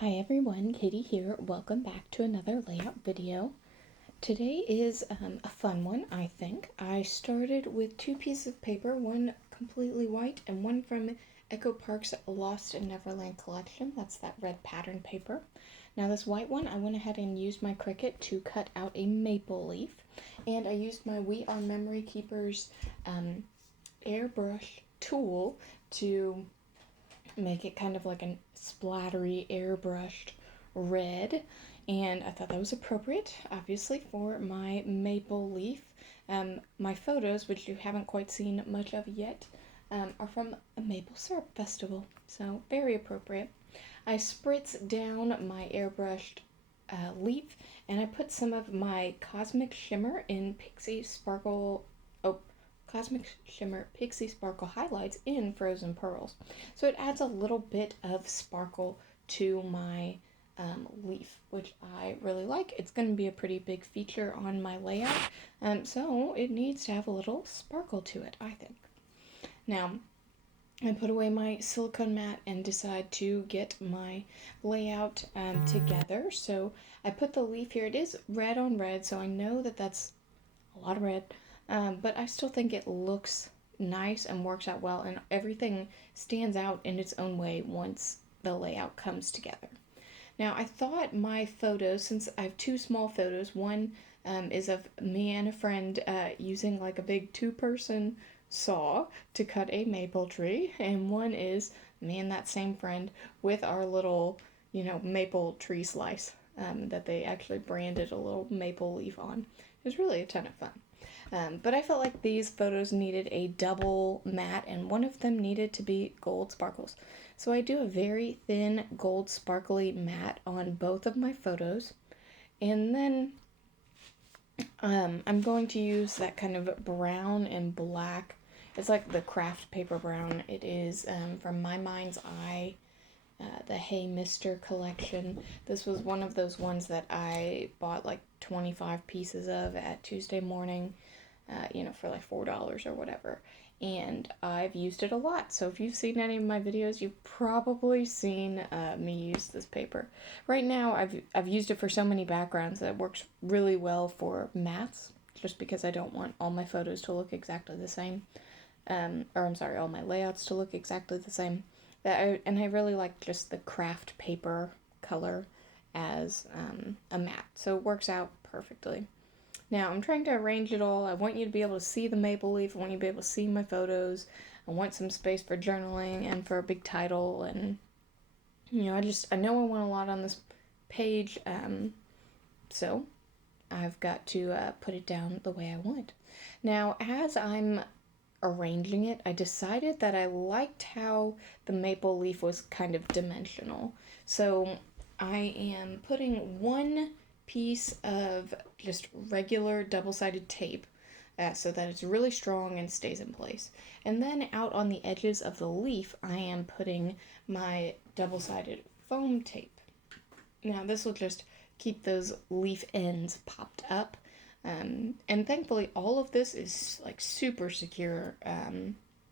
Hi everyone, Katie here. Welcome back to another layout video. Today is a fun one, I think. I started with two pieces of paper, one completely white and one from Echo Park's Lost in Neverland collection. That's that red pattern paper. Now this white one, I went ahead and used my Cricut to cut out a maple leaf, and I used my We Are Memory Keepers airbrush tool to make it kind of like a splattery airbrushed red, and I thought that was appropriate, obviously, for my maple leaf. My photos, which you haven't quite seen much of yet, are from a maple syrup festival, so very appropriate. I spritz down my airbrushed leaf, and I put some of my Cosmic Shimmer in Pixie Sparkle. Cosmic Shimmer Pixie Sparkle highlights in Frozen Pearls. So it adds a little bit of sparkle to my leaf, which I really like. It's going to be a pretty big feature on my layout, so it needs to have a little sparkle to it, I think. Now, I put away my silicone mat and decide to get my layout together. So I put the leaf here. It is red on red, so I know that that's a lot of red. But I still think it looks nice and works out well, and everything stands out in its own way once the layout comes together. Now, I thought my photos, since I have two small photos, one is of me and a friend using like a big two-person saw to cut a maple tree, and one is me and that same friend with our little, maple tree slice that they actually branded a little maple leaf on. It was really a ton of fun. But I felt like these photos needed a double matte, and one of them needed to be gold sparkles. So I do a very thin gold sparkly matte on both of my photos, and then I'm going to use that kind of brown and black. It's like the craft paper brown. It is from My Mind's Eye, the Hey Mister collection. This was one of those ones that I bought like 25 pieces of at Tuesday morning. For like $4 or whatever. And I've used it a lot. So if you've seen any of my videos, you've probably seen me use this paper. Right now, I've used it for so many backgrounds that it works really well for mattes, just because I don't want all my photos to look exactly the same. All my layouts to look exactly the same. And I really like just the craft paper color as a matte. So it works out perfectly. Now, I'm trying to arrange it all. I want you to be able to see the maple leaf. I want you to be able to see my photos. I want some space for journaling and for a big title. And, I know I want a lot on this page. So I've got to put it down the way I want. Now, as I'm arranging it, I decided that I liked how the maple leaf was kind of dimensional. So I am putting one piece of just regular double-sided tape so that it's really strong and stays in place. And then out on the edges of the leaf, I am putting my double-sided foam tape. Now this will just keep those leaf ends popped up. And thankfully all of this is like super secure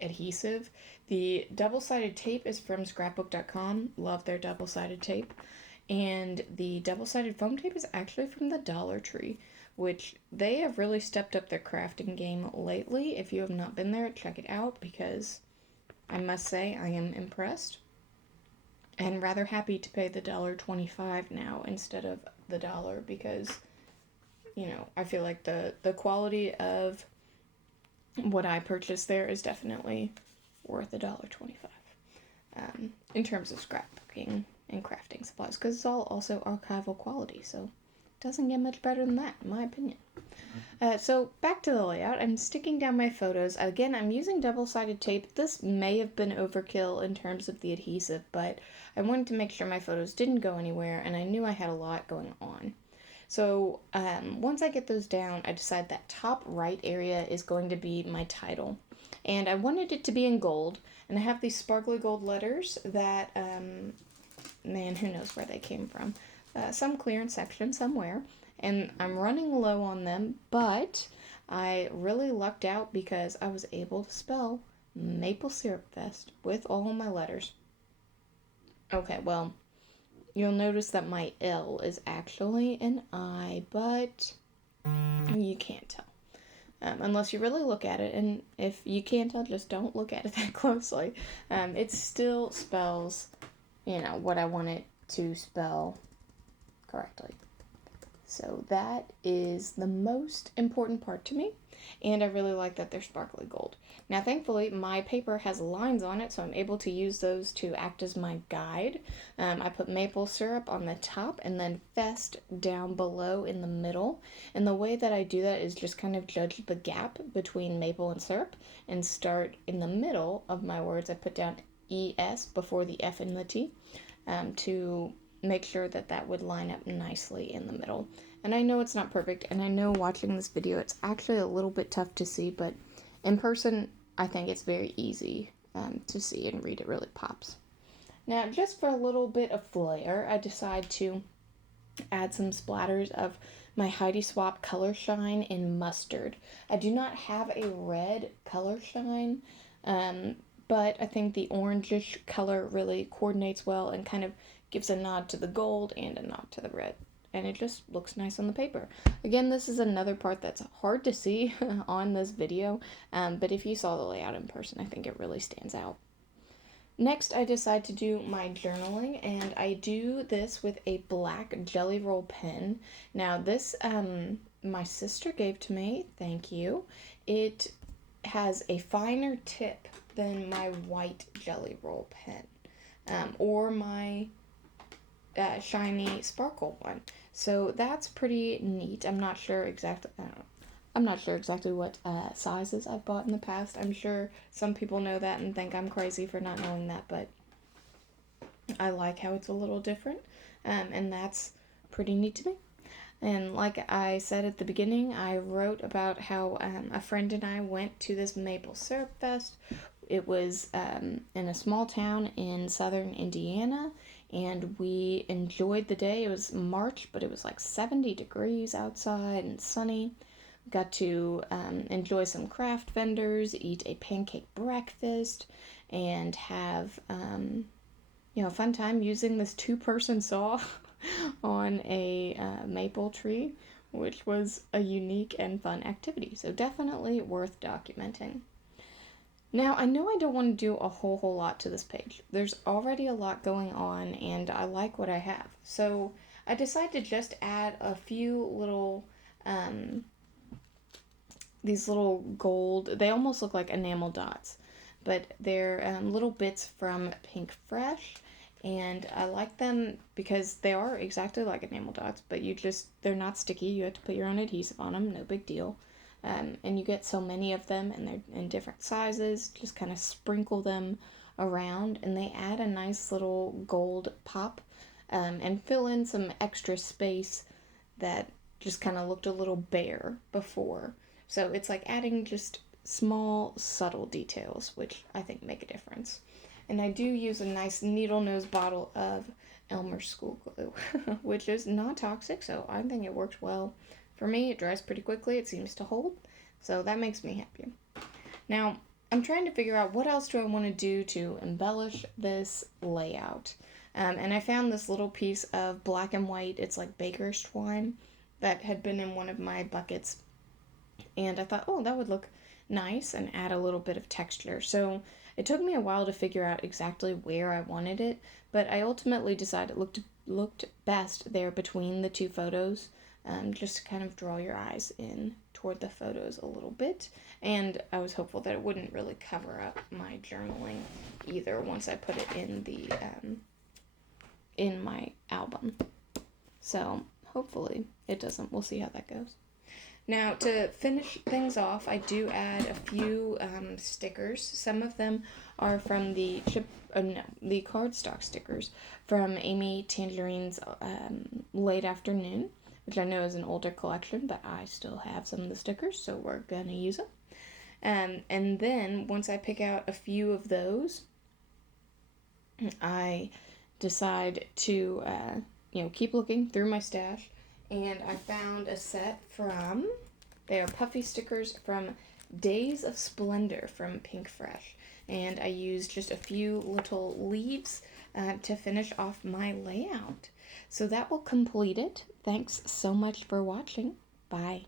adhesive. The double-sided tape is from Scrapbook.com. Love their double-sided tape. And the double-sided foam tape is actually from the Dollar Tree, which they have really stepped up their crafting game lately. If you have not been there, check it out, because I must say I am impressed and rather happy to pay the $1.25 now instead of the dollar, because, I feel like the quality of what I purchased there is definitely worth $1.25 in terms of scrapbooking and crafting supplies, because it's all also archival quality, so it doesn't get much better than that, in my opinion. So back to the layout. I'm sticking down my photos. Again, I'm using double-sided tape. This may have been overkill in terms of the adhesive, but I wanted to make sure my photos didn't go anywhere, and I knew I had a lot going on. So once I get those down, I decide that top right area is going to be my title. And I wanted it to be in gold, and I have these sparkly gold letters that, man, who knows where they came from. Some clearance section somewhere, and I'm running low on them, but I really lucked out because I was able to spell Maple Syrup Fest with all of my letters. Okay, well, you'll notice that my L is actually an I, but you can't tell. Unless you really look at it, and if you can't tell, just don't look at it that closely. It still spells, what I want it to spell correctly. So that is the most important part to me, and I really like that they're sparkly gold. Now, thankfully, my paper has lines on it, so I'm able to use those to act as my guide. I put maple syrup on the top and then Fest down below in the middle, and the way that I do that is just kind of judge the gap between maple and syrup and start in the middle of my words. I put down ES before the F and the T to make sure that that would line up nicely in the middle. And I know it's not perfect, and I know watching this video it's actually a little bit tough to see, but in person I think it's very easy to see and read. It really pops. Now, just for a little bit of flair, I decide to add some splatters of my Heidi Swap Color Shine in mustard. I do not have a red color shine, but I think the orangish color really coordinates well and kind of gives a nod to the gold and a nod to the red. And it just looks nice on the paper. Again, this is another part that's hard to see on this video, but if you saw the layout in person, I think it really stands out. Next, I decide to do my journaling, and I do this with a black Jelly Roll pen. Now, this my sister gave to me. Thank you. It has a finer tip than my white Jelly Roll pen, or my shiny sparkle one. So that's pretty neat. I'm not sure exactly what sizes I've bought in the past. I'm sure some people know that and think I'm crazy for not knowing that, but I like how it's a little different, and that's pretty neat to me. And like I said at the beginning, I wrote about how a friend and I went to this Maple Syrup Fest. It was in a small town in southern Indiana, and we enjoyed the day. It was March, but it was like 70 degrees outside and sunny. We got to enjoy some craft vendors, eat a pancake breakfast, and have a fun time using this 2-person saw on a maple tree, which was a unique and fun activity. So definitely worth documenting. Now, I know I don't want to do a whole lot to this page. There's already a lot going on, and I like what I have. So I decided to just add a few little, these little gold, they almost look like enamel dots, but they're little bits from Pink Fresh, and I like them because they are exactly like enamel dots, but they're not sticky. You have to put your own adhesive on them, no big deal. And you get so many of them, and they're in different sizes. Just kind of sprinkle them around, and they add a nice little gold pop, and fill in some extra space that just kind of looked a little bare before. So it's like adding just small, subtle details, which I think make a difference. And I do use a nice needle nose bottle of Elmer's School Glue, which is not toxic, so I think it works well. For me, it dries pretty quickly. It seems to hold, so that makes me happy. Now, I'm trying to figure out what else do I want to do to embellish this layout. And I found this little piece of black and white, it's like baker's twine, that had been in one of my buckets. And I thought, oh, that would look nice and add a little bit of texture. So it took me a while to figure out exactly where I wanted it, but I ultimately decided it looked best there between the two photos. Just to kind of draw your eyes in toward the photos a little bit. And I was hopeful that it wouldn't really cover up my journaling either once I put it in the in my album. So hopefully it doesn't. We'll see how that goes. Now, to finish things off, I do add a few stickers. Some of them are from the cardstock stickers from Amy Tangerine's Late Afternoon, which I know is an older collection, but I still have some of the stickers, so we're going to use them. And then, once I pick out a few of those, I decide to, keep looking through my stash, and I found a set they are puffy stickers from Days of Splendor from Pink Fresh, and I used just a few little leaves to finish off my layout. So that will complete it. Thanks so much for watching. Bye.